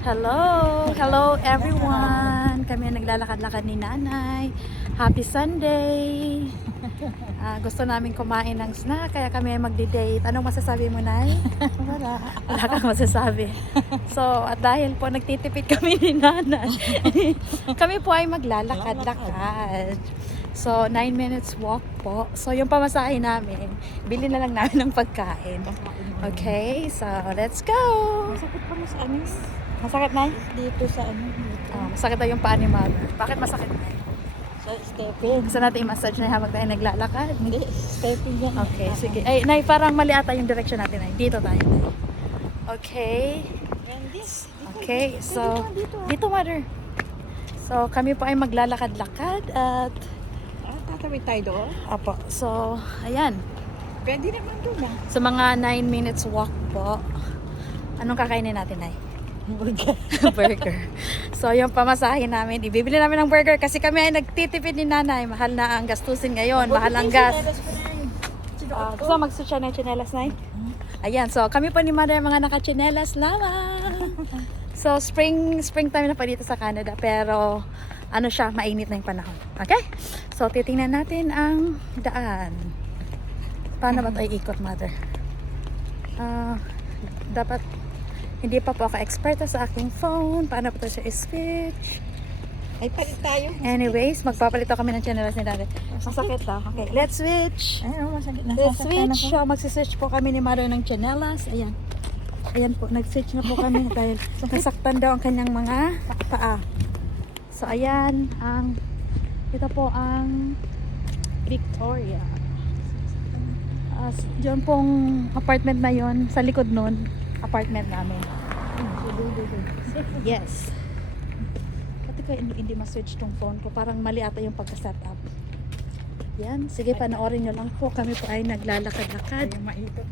Hello! Hello everyone! Kami ang naglalakad-lakad ni Nanay. Happy Sunday! Gusto namin kumain ng snack kaya kami ay magdi-date. Anong masasabi mo, Nay? Wala. Wala kang masasabi. So, at dahil po nagtitipid kami ni Nanay, kami po ay maglalakad-lakad. So, 9 minutes walk po. So, yung pamasahe namin, bili na lang namin ng pagkain. Okay, so let's go! Masakit pa mas ano Masakit, Nay? dito sa ano. Dito. Masakit daw yung paa ni Mother. Bakit masakit, Nay? Sa stepping. Gusto natin i-massage na habang tayo naglalakad. Hindi, stepping yan. Okay, sige. Ay, Nay, parang mali ata yung direction natin, Nay. Dito tayo, Nay. Okay. Wendy's. Okay, so, dito, Mother. So, kami po ay maglalakad-lakad at, Tatawid tayo doon. apo, so, ayan. Pwede naman doon ah. Sa mga 9 minutes walk po, anong kakainin natin, Nay? Burger. Burger. So, yung pamasahe namin, ibibili namin ng burger kasi kami ay nagtitipid ni Nanay. Mahal na ang gastusin ngayon, mahal ang gas. Gusto mo magsusya ng tsinelas, Nay? Ayan, so kami po ni Mother mga naka-tsinelas lamang. So, springtime na pa dito sa Canada, pero ano siya, mainit na yung panahon. Okay? So, titingnan natin ang daan. Paano ba tayo ikot, Mother? Dapat hindi pa po ako eksperto sa aking phone. Paano po ito siya i-switch? Ay, palit tayo. Anyways, magpapalito kami ng tsinelas ni Daddy. Masakit daw. Okay, let's switch. Ay, masakit. Let's Nasasaktan switch. ako. So, magsiswitch po kami ni Mother ng tsinelas. Ayan. Ayan po, nag-switch na po kami dahil nasaktan daw ang kanyang mga paa. So, ayan. Ito po ang Victoria. Diyan pong apartment na yon, sa likod nun, apartment namin. Yes. Pati ko hindi ma-switch tong phone ko. Parang mali ata yung pagka-setup. Yan. Sige, panoorin nyo lang po. Kami po ay naglalakad-lakad. Ay, maikot.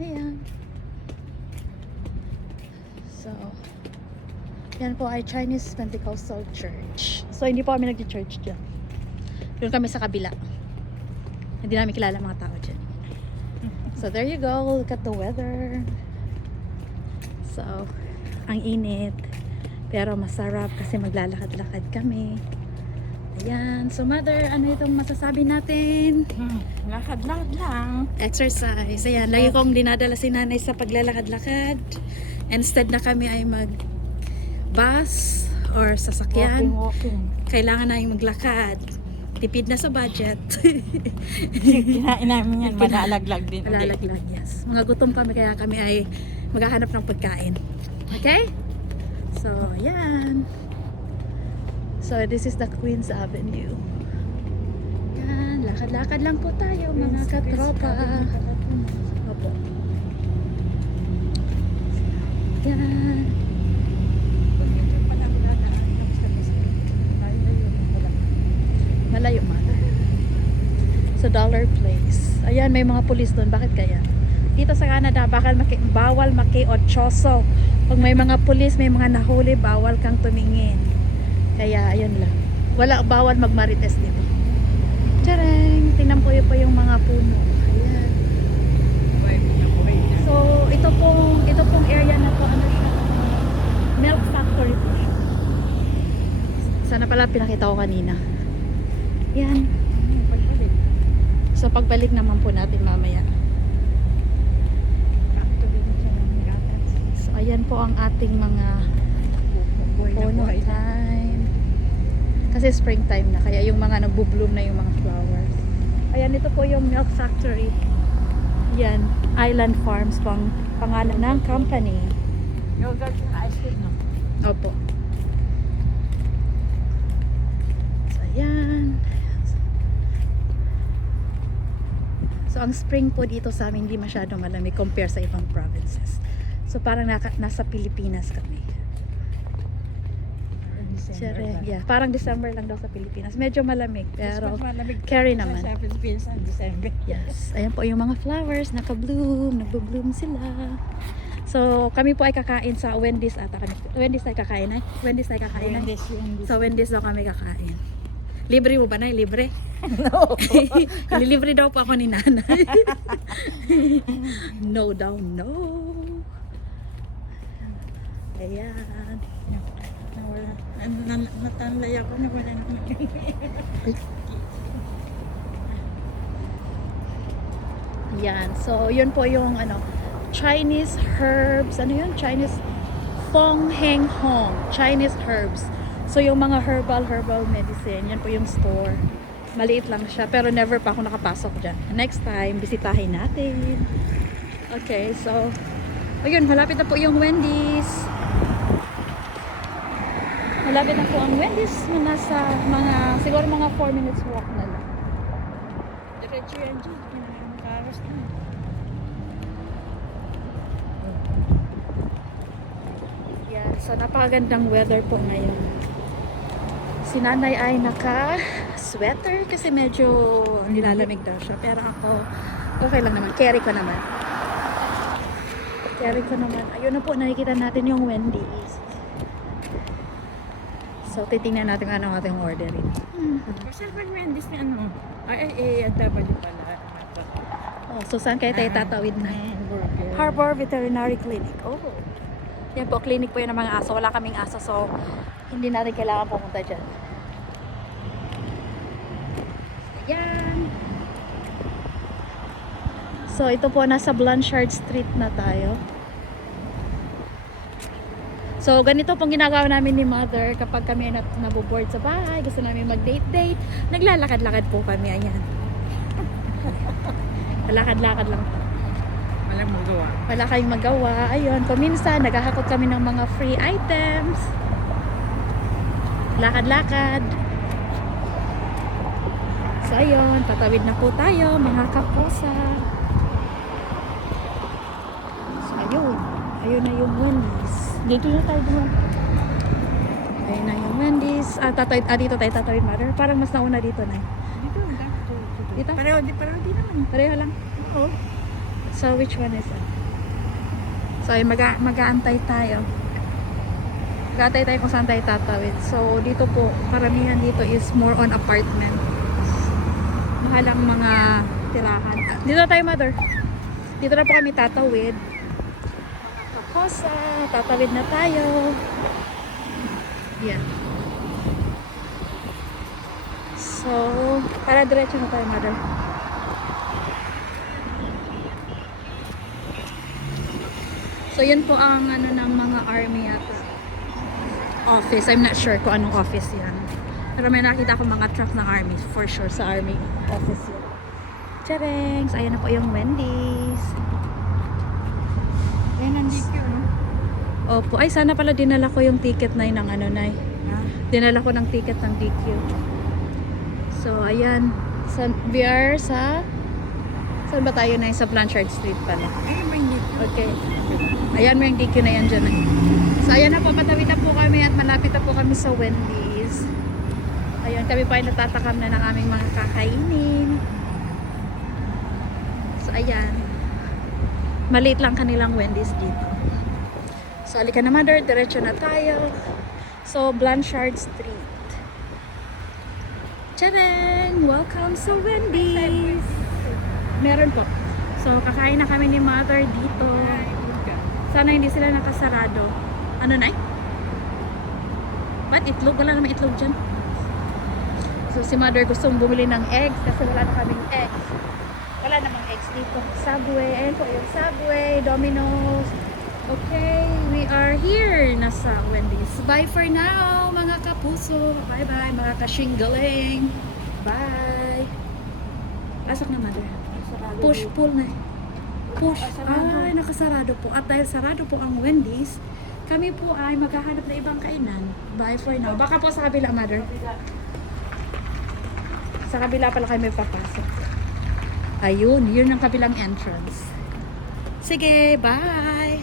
Ayan. So, yan po ay Chinese Pentecostal Church. So, hindi po kami nag-church dyan. Doon kami sa kabila. Hindi namin kilala mga tao dyan. So, there you go. Look at the weather. So, ang init. Pero masarap kasi maglalakad-lakad kami. Ayan. So, Mother, ano itong masasabi natin? Lakad-lakad lang. Exercise. Ayan. Lagi kong dinadala si Nanay sa paglalakad-lakad. Instead na kami ay mag-bus or sasakyan. Walking. Kailangan na yung maglakad. Tipid na sa budget. Kinain namin yan. Malalaglag din. Malalaglag, yes. Mga gutom kami kaya kami ay maghahanap ng pagkain. Okay? So, yan. So, this is the Queens Avenue. Yan. Lakad-lakad lang po tayo, mga katropa. Opo. Yan. Malayo, Mother. Sa Dollar Place. Ayan, may mga pulis doon. Bakit kaya? Dito sa Canada, bawal maki-otsoso. Pag may mga pulis, may mga nahuli, bawal kang tumingin. Kaya, ayun lang. Bawal magmarites dito. Tcharing! Tingnan po yung mga puno. Ayan. So, ito pong area na to, ano siya? Milk factory po siya. Sana pala pinakita ko kanina. Yan. So, pagbalik naman po natin mamaya. So, ayan po ang ating mga puno time. Kasi springtime na, kaya yung mga nagbo-bloom na yung mga flowers. Ayan, ito po yung milk factory. Yan, Island Farms pang pangalan ng company. Yogurt yung ice cream, no? Opo. So, ayan. So, ang spring po dito sa amin hindi masyadong malamig compare sa ibang provinces. So, parang nasa Pilipinas kami. December. Yeah, parang December lang daw sa Pilipinas. Medyo malamig, pero Mas malamig carry sa naman. Philippines sa December. Yes. Ayan po yung mga flowers, naka-bloom, nagbo-bloom sila. So, kami po ay kakain sa Wendy's ata kami. Wendy's tayo kakain ay? Wendy's tayo kakain ay? Sa Wendy's daw kami kakain. Libre mo ba na? Libre? No. Ililibre daw po ako ni Nanay. No daw, no. Ayan. Nawala. Natanlay ako, nawala naman. Yan. So, yun po yung Chinese herbs. Ano yun? Chinese Fong Heng Hong. Chinese herbs. So, yung mga herbal medicine. Yan po yung store. Maliit lang siya. Pero never pa ako nakapasok dyan. Next time, bisitahin natin. Okay. So, ayun. Malapit na po yung Wendy's. Malapit na po ang Wendy's. Nasa siguro mga 4 minutes walk na lang. Diretso yan dyan. Makaras na. Yan. So, napakagandang weather po ngayon. Si nanay ay naka-sweater kasi medyo nilalamig daw siya. Pero ako, okay lang naman. Carry ko naman. Ayun na po, nakikita natin yung Wendy's. So, titingnan natin ano ang ating orderin. Kasi pag Wendy's ni ano, ang W pala. Oh, so, saan kayo tayo tatawid na? Burger. Harbor Veterinary Clinic. Oh. Yan po, clinic po yun ng mga aso. Wala kaming aso, so hindi natin kailangan pumunta dyan. Yan. So, ito po, nasa Blanchard Street na tayo. So, ganito pong ginagawa namin ni Mother kapag kami naboboard sa bahay, gusto namin mag-date-date, naglalakad-lakad po kami. Ayan. Lakad-lakad lang. Walang magawa. Wala kayong magawa. Ayun, paminsan, naghahakot kami ng mga free items. Lakad-lakad. So, ayun, tatawid na po tayo, mga kaposa. So, ayun. Ayun na yung Wendy's. Dito na tayo doon. Ayun na yung Wendy's. Dito tayo tatawid, Mother. Parang mas nauna dito na. Dito? Pareho di naman. Pareho lang. Oo. So, which one is it? So, ay mag-aantay tayo. Mag-aantay tayo kung saan tayo tatawid. So, dito po, karamihan dito is more on apartment. Mahal ang mga tirahan. Dito na tayo, Mother. Dito na po kami tatawid. Kaposa, tatawid na tayo. Yan. So, para diretso na tayo, Mother. So, yun po ang ng mga army yata. Office. I'm not sure kung anong office yan. Pero may nakita ko mga truck ng army. For sure, sa army office yan. Charengs! Ayan na po yung Wendy's. Yan ang DQ, no? Opo. Ay, sana pala dinala ko yung ticket na ng Nay. Dinala ko ng ticket ng DQ. So, ayan. We are sa... Saan ba tayo na? Sa Blanchard Street pala. Ay, may DQ. Okay. Ayan mo yung DQ na yan dyan. So, ayan na po. Patawid na po kami at malapit na po kami sa Wendy's. Ayan, kami pa ay natatakam na ng aming mga kakainin. So, ayan. Maliit lang kanilang Wendy's dito. So, alika na, Mother. Diretso na tayo. So, Blanchard Street. Tadang! Welcome sa Wendy's! Meron po. So, kakain na kami ni Mother dito. Sana hindi sila nakasarado. Ano, Nay? Ba't itlog? Wala namang itlog dyan. So, si Mother gustong bumili ng eggs kasi wala na kaming eggs. Wala namang eggs dito. Subway. Ayan po yung Subway, Domino's. Okay, we are here. Nasa Wendy's. Bye for now, mga kapuso. Bye-bye, mga kasinggaling. Bye. Pasok na, Mother. Push, pull na. Push. Ay, nakasarado po. At dahil sarado po ang Wendy's, kami po ay maghahanap na ibang kainan. Bye for now. Baka po sa kabila, Mother. Sa kabila pala kayo may papasok. Ayun, yun ang kabilang entrance. Sige, bye!